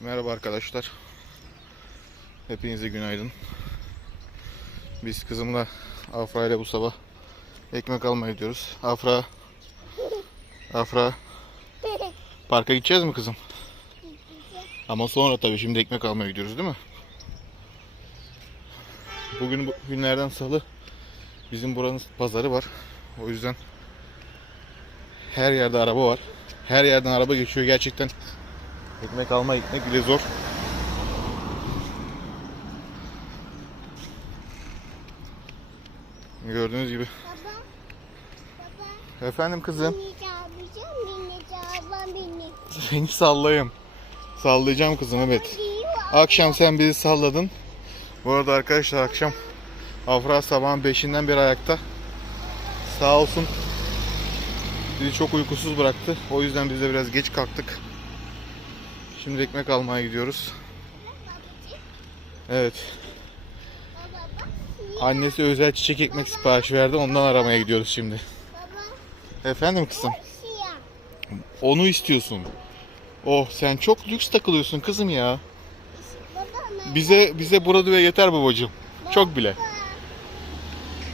Merhaba arkadaşlar. Hepinize günaydın. Biz kızımla Afra ile bu sabah ekmek almaya gidiyoruz. Afra Afra Parka gideceğiz mi kızım? Ama sonra tabii şimdi ekmek almaya gidiyoruz değil mi? Bugün bu günlerden salı bizim buranın pazarı var. O yüzden her yerde araba var. Her yerden araba geçiyor gerçekten. Ekmek alma gitmek bile zor. Gördüğünüz gibi. Baba, baba, Efendim kızım. Seni sallayayım. Sallayacağım kızım evet. Akşam sen bizi salladın. Bu arada arkadaşlar akşam Afra sabahın 5'inden beri ayakta. Sağ olsun. Bizi çok uykusuz bıraktı. O yüzden biz de biraz geç kalktık. Şimdi ekmek almaya gidiyoruz. Evet. Annesi özel çiçek ekmek siparişi verdi. Ondan aramaya gidiyoruz şimdi. Efendim kızım. Onu istiyorsun. Oh sen çok lüks takılıyorsun kızım ya. Bize bize Broadway yeter babacığım. Çok bile.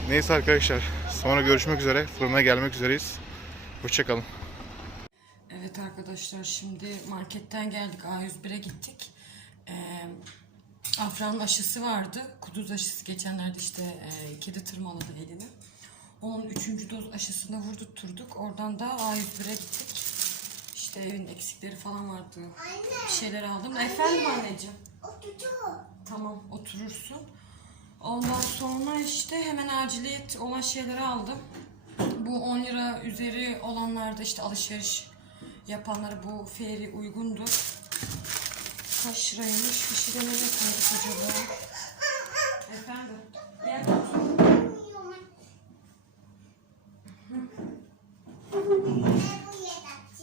Neyse arkadaşlar. Sonra görüşmek üzere. Fırına gelmek üzereyiz. Hoşçakalın. Evet arkadaşlar şimdi marketten geldik A101'e gittik. Ee, Afra'nın aşısı vardı. Kuduz aşısı geçenlerde işte e, kedi tırmaladı elini. Onun üçüncü doz aşısını vurdurtturduk. Oradan da A101'e gittik. İşte evin eksikleri falan vardı. Bir şeyler aldım. Efendim anneciğim. oturdu. Tamam oturursun. Ondan sonra işte hemen aciliyet olan şeyleri aldım. Bu 10 lira üzeri olanlarda işte alışveriş yapanlara bu feri uygundur. Kaç liraymış? Fişi de nereye koyduk acaba? Efendim? Gel.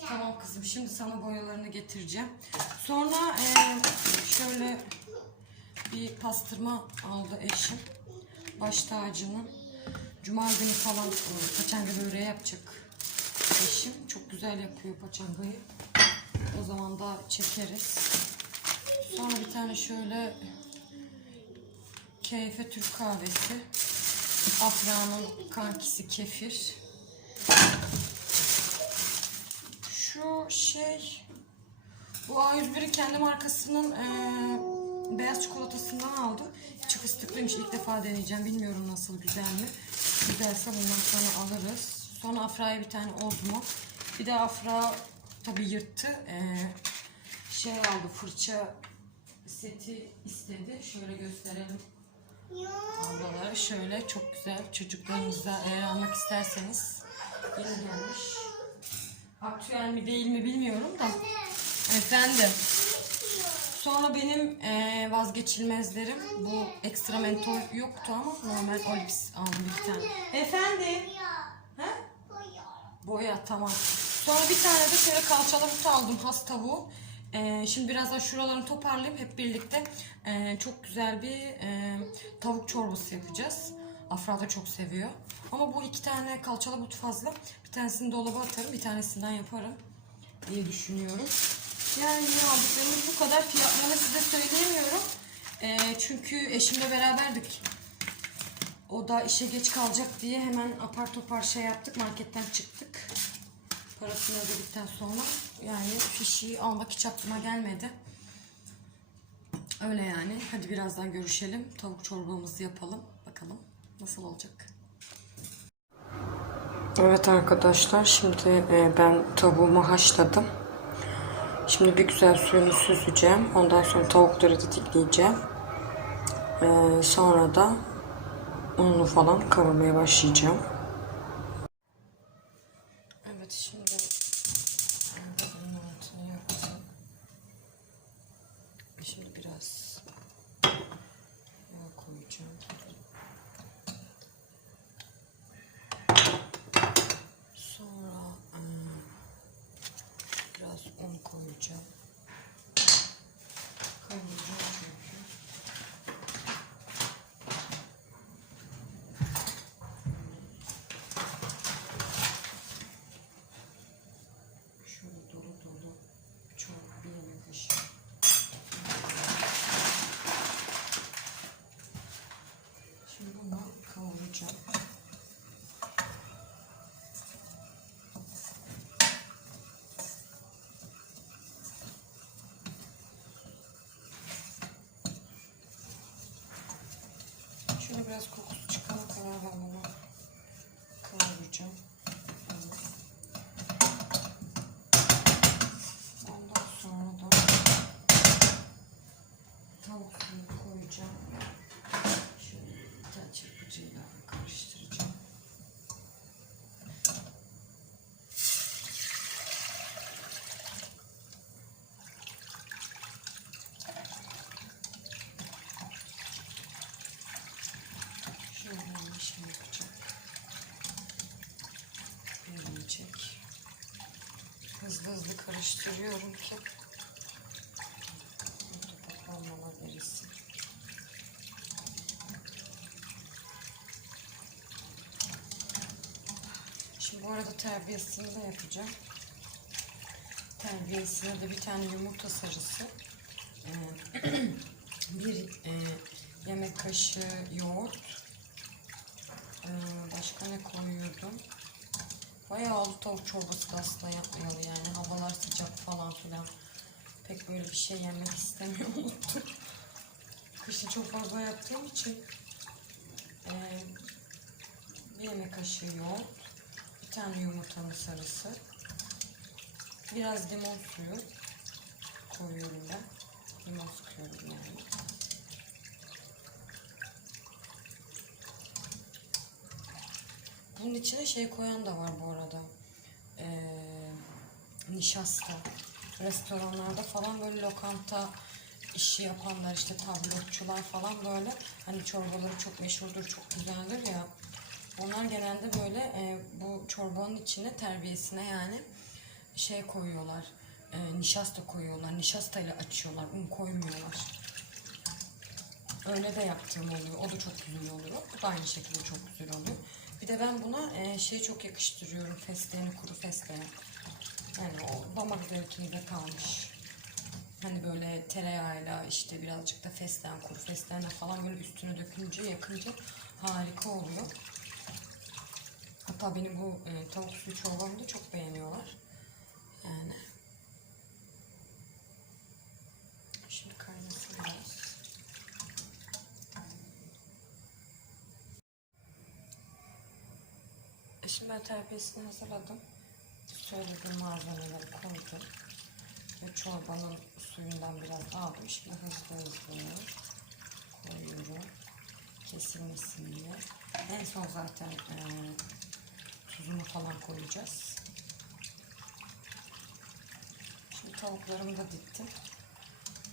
Tamam kızım şimdi sana boyalarını getireceğim. Sonra eee, şöyle bir pastırma aldı eşim. Baş tacının. Cuma günü falan e, paçanga böreği yapacak eşim. Çok güzel yapıyor paçangayı. O zaman da çekeriz. Sonra bir tane şöyle keyfe Türk kahvesi. Afra'nın kankisi kefir. Şu şey bu A101'in kendi markasının eee, beyaz çikolatasından aldım. İçi fıstıklıymış. İlk defa deneyeceğim. Bilmiyorum nasıl güzel mi. Güzelse bundan sonra alırız. Sonra Afra'ya bir tane Ozmo. Bir de Afra tabii yırttı. Eee, şey aldı fırça seti istedi. Şöyle gösterelim ablaları. Şöyle çok güzel. Çocuklarınızda eğer almak isterseniz yeni gelmiş. Aktüel mi değil mi bilmiyorum da. Efendim. Sonra benim eee, vazgeçilmezlerim bu ekstra mentol yoktu ama normal olips aldım bir tane. Efendim. Boya tamam. Sonra bir tane de şöyle kalçalı but aldım has tavuğu. Ee, şimdi birazdan şuralarını toparlayıp hep birlikte ee, çok güzel bir ee, tavuk çorbası yapacağız. Afra da çok seviyor. Ama bu iki tane kalçalı but fazla. Bir tanesini dolaba atarım, bir tanesinden yaparım diye düşünüyorum. Yani yine aldıklarımız bu kadar. Fiyatlarını size söyleyemiyorum. Ee, çünkü eşimle beraberdik. O da işe geç kalacak diye hemen apar topar şey yaptık. Marketten çıktık. Parasını ödedikten sonra yani fişi almak hiç aklıma gelmedi. Öyle yani. Hadi birazdan görüşelim. Tavuk çorbamızı yapalım. Bakalım nasıl olacak. Evet arkadaşlar şimdi e, ben tavuğumu haşladım. Şimdi bir güzel suyunu süzeceğim. Ondan sonra tavukları didiklayacağım. E, sonra da ununu falan kavurmaya başlayacağım. Evet şimdi. Şimdi biraz yağ koyacağım. Sonra biraz un koyacağım. Kavuracağım çünkü. Şöyle dolu dolu çok bir yemek kaşığı biraz kokusu çıkana kadar ben bunu kavuracağım. Evet. Ondan sonra da tavuk suyunu koyacağım. Şöyle bir tane çırpıcıyla karıştıracağım. Şöyle bir şey yapacağım. Yiyecek. Hızlı hızlı karıştırıyorum ki topaklanmalar verilsin. Şimdi bu arada terbiyesini de yapacağım. Terbiyesine de bir tane yumurta sarısı, eee, bir eee, yemek kaşığı yoğurt, eee, başka ne koyuyordum? Bayağı oldu tavuk çorbası da aslında yapmayalı yani havalar sıcak falan filan. Pek böyle bir şey yemek istemiyorum unuttum. Kışın çok fazla yaptığım için eee, bir yemek kaşığı yoğurt, bir tane yumurtanın sarısı, biraz limon suyu koyuyorum ben. Limon sıkıyorum yani. Bunun içine şey koyan da var bu arada. Ee, nişasta. Restoranlarda falan böyle lokanta işi yapanlar işte tabletçular falan böyle hani çorbaları çok meşhurdur, çok güzeldir ya. Onlar genelde böyle e, bu çorbanın içine terbiyesine yani şey koyuyorlar. E, nişasta koyuyorlar. Nişasta ile açıyorlar. Un koymuyorlar. Öyle de yaptığım oluyor. O da çok güzel oluyor. Bu da aynı şekilde çok güzel oluyor. Bir de ben buna e, şey çok yakıştırıyorum. Fesleğeni, kuru fesleğen. Yani o damak zevkinde kalmış. Hani böyle tereyağıyla işte birazcık da fesleğen, kuru fesleğenle falan böyle üstüne dökünce, yakınca harika oluyor. Hatta benim bu e, tavuk suyu çorbamı da çok beğeniyorlar. Yani. Şimdi kaynasın biraz. E Şimdi ben terbiyesini hazırladım. Söylediğim malzemeleri koydum. Ve çorbanın suyundan biraz aldım. Şimdi hızlı hızlı koyuyorum. Kesilmesin diye. En son zaten e, tuzunu falan koyacağız. Şimdi tavuklarımı da diktim.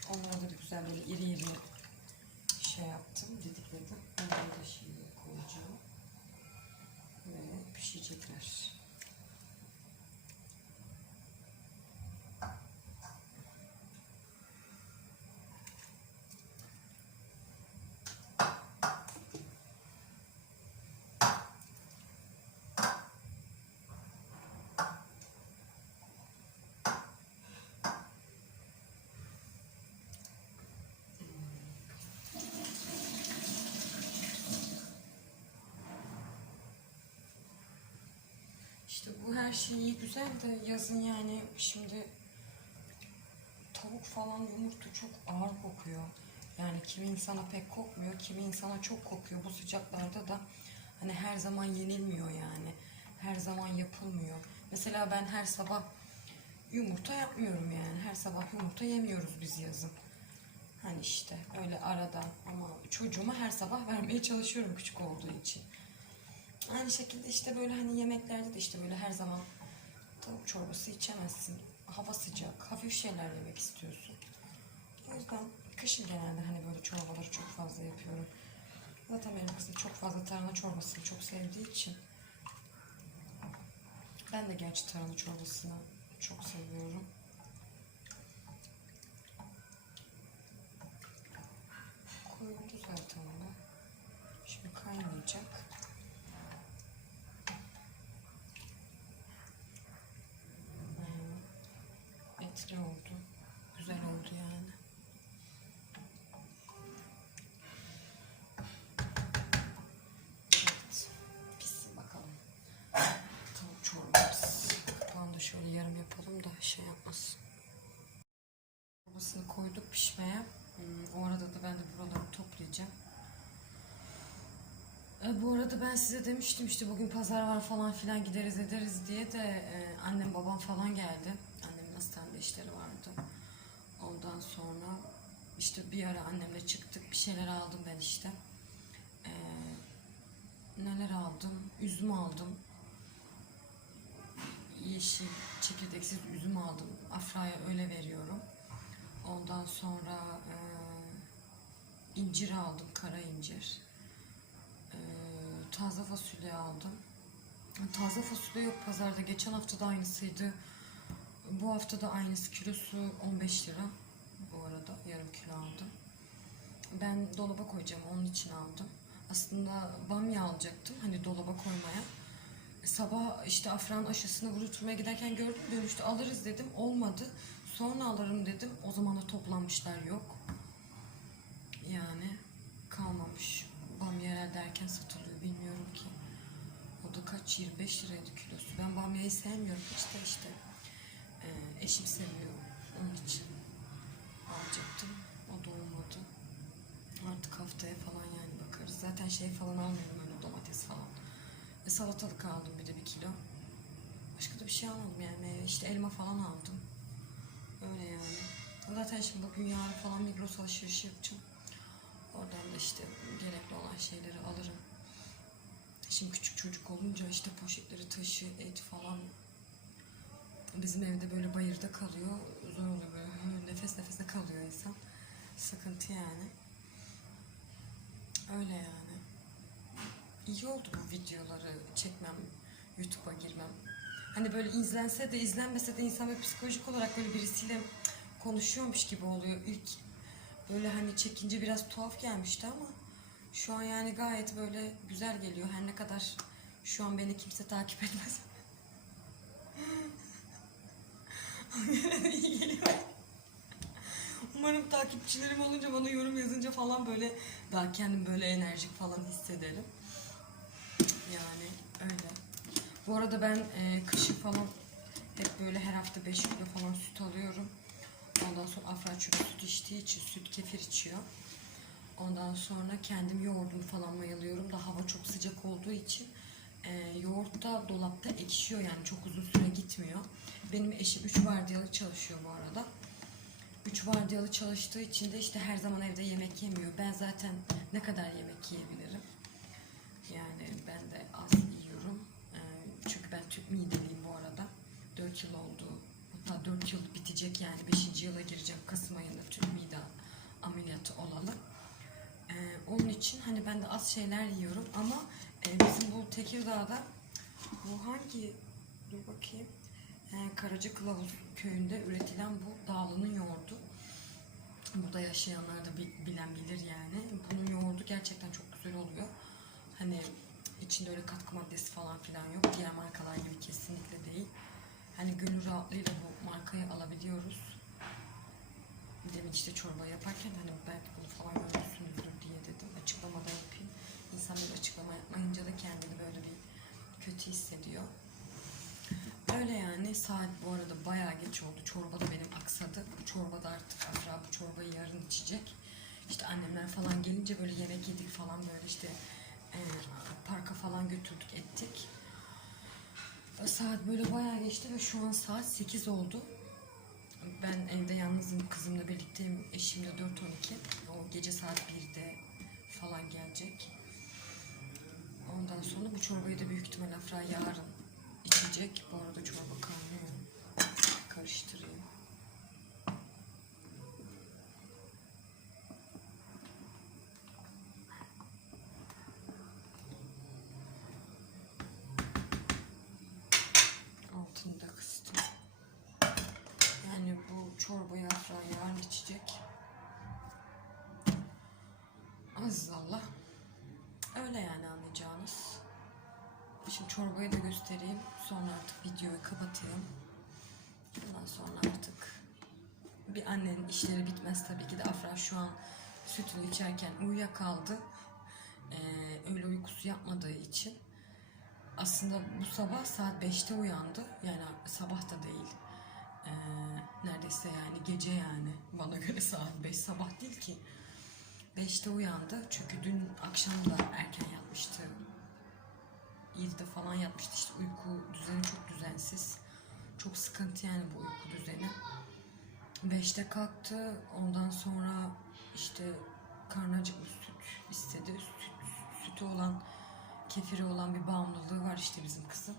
Onları da güzel böyle iri iri şey yaptım, didikledim. Onları da şimdi. Ve pişecekler. İşte bu her şey iyi güzel de yazın yani şimdi tavuk falan yumurta çok ağır kokuyor. Yani kimi insana pek kokmuyor, kimi insana çok kokuyor. Bu sıcaklarda da hani her zaman yenilmiyor yani. Her zaman yapılmıyor. Mesela ben her sabah yumurta yapmıyorum yani. Her sabah yumurta yemiyoruz biz yazın. Hani işte öyle aradan ama çocuğuma her sabah vermeye çalışıyorum küçük olduğu için. Aynı şekilde işte böyle hani yemeklerde de işte böyle her zaman tavuk çorbası içemezsin. Hava sıcak, hafif şeyler yemek istiyorsun. O yüzden kışın genelde hani böyle çorbaları çok fazla yapıyorum. Zaten benim kızım çok fazla tarhana çorbasını çok sevdiği için. Ben de gerçi tarhana çorbasını çok seviyorum. Koyuldu zaten o da. Şimdi kaynayacak. Etli oldu. Güzel oldu yani. Evet. Pişsin bakalım. Tavuk çorbamız. Kapağını da şöyle yarım yapalım da şey yapmasın. Çorbasını koyduk pişmeye. Hmm, o arada da ben de buraları toplayacağım. E, bu arada ben size demiştim işte bugün pazar var falan filan gideriz ederiz diye de e, annem babam falan geldi. İşleri vardı. Ondan sonra işte bir ara annemle çıktık bir şeyler aldım ben işte. E, neler aldım? Üzüm aldım. Yeşil çekirdeksiz üzüm aldım. Afra'ya öyle veriyorum. Ondan sonra e, incir aldım, kara incir. Ee, taze fasulye aldım. Taze fasulye yok pazarda. Geçen hafta da aynısıydı. Bu hafta da aynısı. Kilosu 15 lira. Bu arada yarım kilo aldım. Ben dolaba koyacağım. Onun için aldım. Aslında bamya alacaktım. Hani dolaba koymaya. Sabah işte afran aşısını vurutmaya giderken gördüm. Dönüşte alırız dedim. Olmadı. Sonra alırım dedim. O zaman da toplanmışlar yok. Yani kalmamış. Bamya herhalde erken satılıyor bilmiyorum ki. O da kaç 25 liraydı kilosu. Ben bamyayı sevmiyorum de işte. Eşim seviyor. Onun için alacaktım. O da olmadı. Artık haftaya falan yani bakarız. Zaten şey falan almıyorum öyle domates falan. Ve salatalık aldım bir de bir kilo. Başka da bir şey almadım yani. İşte elma falan aldım. Öyle yani. Zaten şimdi bugün yarın falan Migros alışveriş yapacağım. Oradan da işte gerekli olan şeyleri alırım. Şimdi küçük çocuk olunca işte poşetleri taşı, et falan bizim evde böyle bayırda kalıyor. Zor oluyor böyle nefes nefese kalıyor insan. Sıkıntı yani. Öyle yani. İyi oldu bu videoları çekmem, YouTube'a girmem. Hani böyle izlense de izlenmese de insan böyle psikolojik olarak böyle birisiyle konuşuyormuş gibi oluyor. İlk böyle hani çekince biraz tuhaf gelmişti ama şu an yani gayet böyle güzel geliyor. Her ne kadar şu an beni kimse takip etmez. Umarım takipçilerim olunca bana yorum yazınca falan böyle daha kendim böyle enerjik falan hissederim. Yani öyle. Bu arada ben e, kışın falan hep böyle her hafta 5 kilo falan süt alıyorum. Ondan sonra Afra çünkü süt içtiği için süt kefir içiyor. Ondan sonra kendim yoğurdunu falan mayalıyorum. Da hava çok sıcak olduğu için e, yoğurt da dolapta ekşiyor yani çok uzun süre gitmiyor. Benim eşim 3 vardiyalı çalışıyor bu arada. 3 vardiyalı çalıştığı için de işte her zaman evde yemek yemiyor. Ben zaten ne kadar yemek yiyebilirim? Yani ben de az yiyorum. E, çünkü ben tüp mideliyim bu arada. 4 yıl oldu. Hatta 4 yıl bitecek yani 5. yıla gireceğim. Kasım ayında tüp mide ameliyatı olalı. Ee, onun için hani ben de az şeyler yiyorum ama e, bizim bu Tekirdağ'da bu hangi dur bakayım ee, Karaca Kılavuz köyünde üretilen bu dağlının yoğurdu. Burada yaşayanlar da bi- bilen bilir yani. Bunun yoğurdu gerçekten çok güzel oluyor. Hani içinde öyle katkı maddesi falan filan yok. Diğer markalar gibi kesinlikle değil. Hani gönül rahatlığıyla bu markayı alabiliyoruz. Demin işte çorba yaparken hani belki bunu falan görmüşsünüzdür diye dedim. Açıklamada yapmayınca da kendini böyle bir kötü hissediyor. Öyle yani saat bu arada bayağı geç oldu. Çorba da benim aksadı. Bu çorba da artık Afra bu çorbayı yarın içecek. İşte annemler falan gelince böyle yemek yedik falan böyle işte e, parka falan götürdük ettik. Saat böyle bayağı geçti ve şu an saat 8 oldu. Ben evde yalnızım, kızımla birlikteyim. Eşim de 4.12. O gece saat 1'de falan gelecek. Ondan sonra bu çorbayı da büyük ihtimal Afra yarın içecek. Bu arada çorba kaynıyor. Karıştırayım. Altını da kıstım. Yani bu çorbayı Afra yarın içecek. Aziz Allah. Öyle yani. Şimdi çorbayı da göstereyim. Sonra artık videoyu kapatayım. Ondan sonra artık bir annenin işleri bitmez tabii ki de Afra şu an sütünü içerken uyuyakaldı. Ee, öyle uykusu yapmadığı için. Aslında bu sabah saat 5'te uyandı. Yani sabah da değil. Ee, neredeyse yani gece yani. Bana göre saat 5 sabah değil ki. 5'te uyandı. Çünkü dün akşam da erken yatmıştı. 7'de falan yatmıştı. İşte uyku düzeni çok düzensiz. Çok sıkıntı yani bu uyku düzeni. 5'te kalktı. Ondan sonra işte karnı acıkmış süt istedi. Süt, sütü olan, kefiri olan bir bağımlılığı var işte bizim kızın.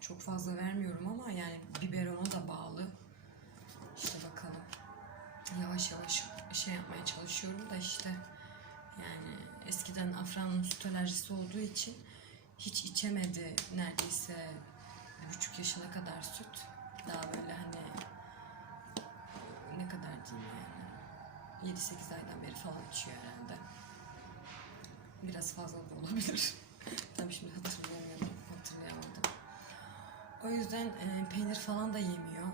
Çok fazla vermiyorum ama yani biberona da bağlı. İşte bakalım. Yavaş yavaş şey yapmaya çalışıyorum da işte yani eskiden Afra'nın süt alerjisi olduğu için hiç içemedi neredeyse bir buçuk yaşına kadar süt. Daha böyle hani ne kadar diyeyim yani 7-8 aydan beri falan içiyor herhalde. Biraz fazla da olabilir. Tabii şimdi hatırlayamadım. hatırlayamadım. O yüzden e, peynir falan da yemiyor.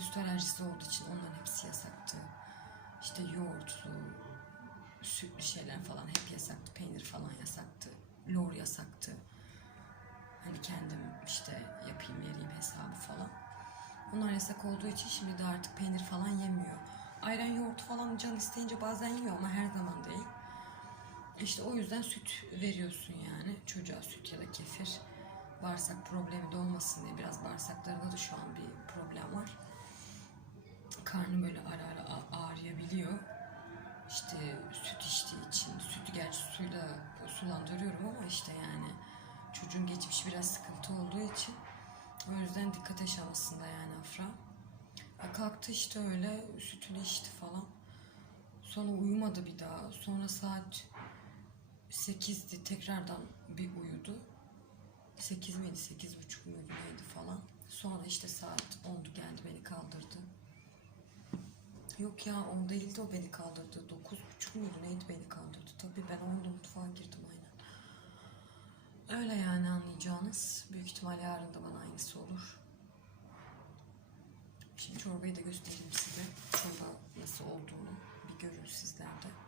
Süt alerjisi olduğu için onların hepsi yasaktı. İşte yoğurtlu, sütlü şeyler falan hep yasaktı. Peynir falan yasaktı. Lor yasaktı. Hani kendim işte yapayım vereyim hesabı falan. Onlar yasak olduğu için şimdi de artık peynir falan yemiyor. Ayran yoğurt falan can isteyince bazen yiyor ama her zaman değil. İşte o yüzden süt veriyorsun yani. Çocuğa süt ya da kefir. Bağırsak problemi de olmasın diye. Biraz bağırsaklarında da şu an bir problem var. Karnı böyle ara ara ağrıyabiliyor. İşte süt içtiği için. Sütü gerçi suyla sulandırıyorum ama işte yani çocuğun geçmişi biraz sıkıntı olduğu için o yüzden dikkat aşamasında yani Afra. E, Kalktı işte öyle sütünü içti falan. Sonra uyumadı bir daha. Sonra saat 8'di tekrardan bir uyudu. 8 miydi 8 muydu neydi falan. Sonra işte saat 10'du geldi beni kaldırdı. Yok ya 10 değildi o beni kaldırdı. 9.30 muydu neydi beni kaldırdı. Tabii ben 10'da mutfağa girdim aynen. Öyle yani anlayacağınız. Büyük ihtimal yarın da bana aynısı olur. Şimdi çorbayı da göstereyim size. Çorba nasıl olduğunu bir görün sizler de.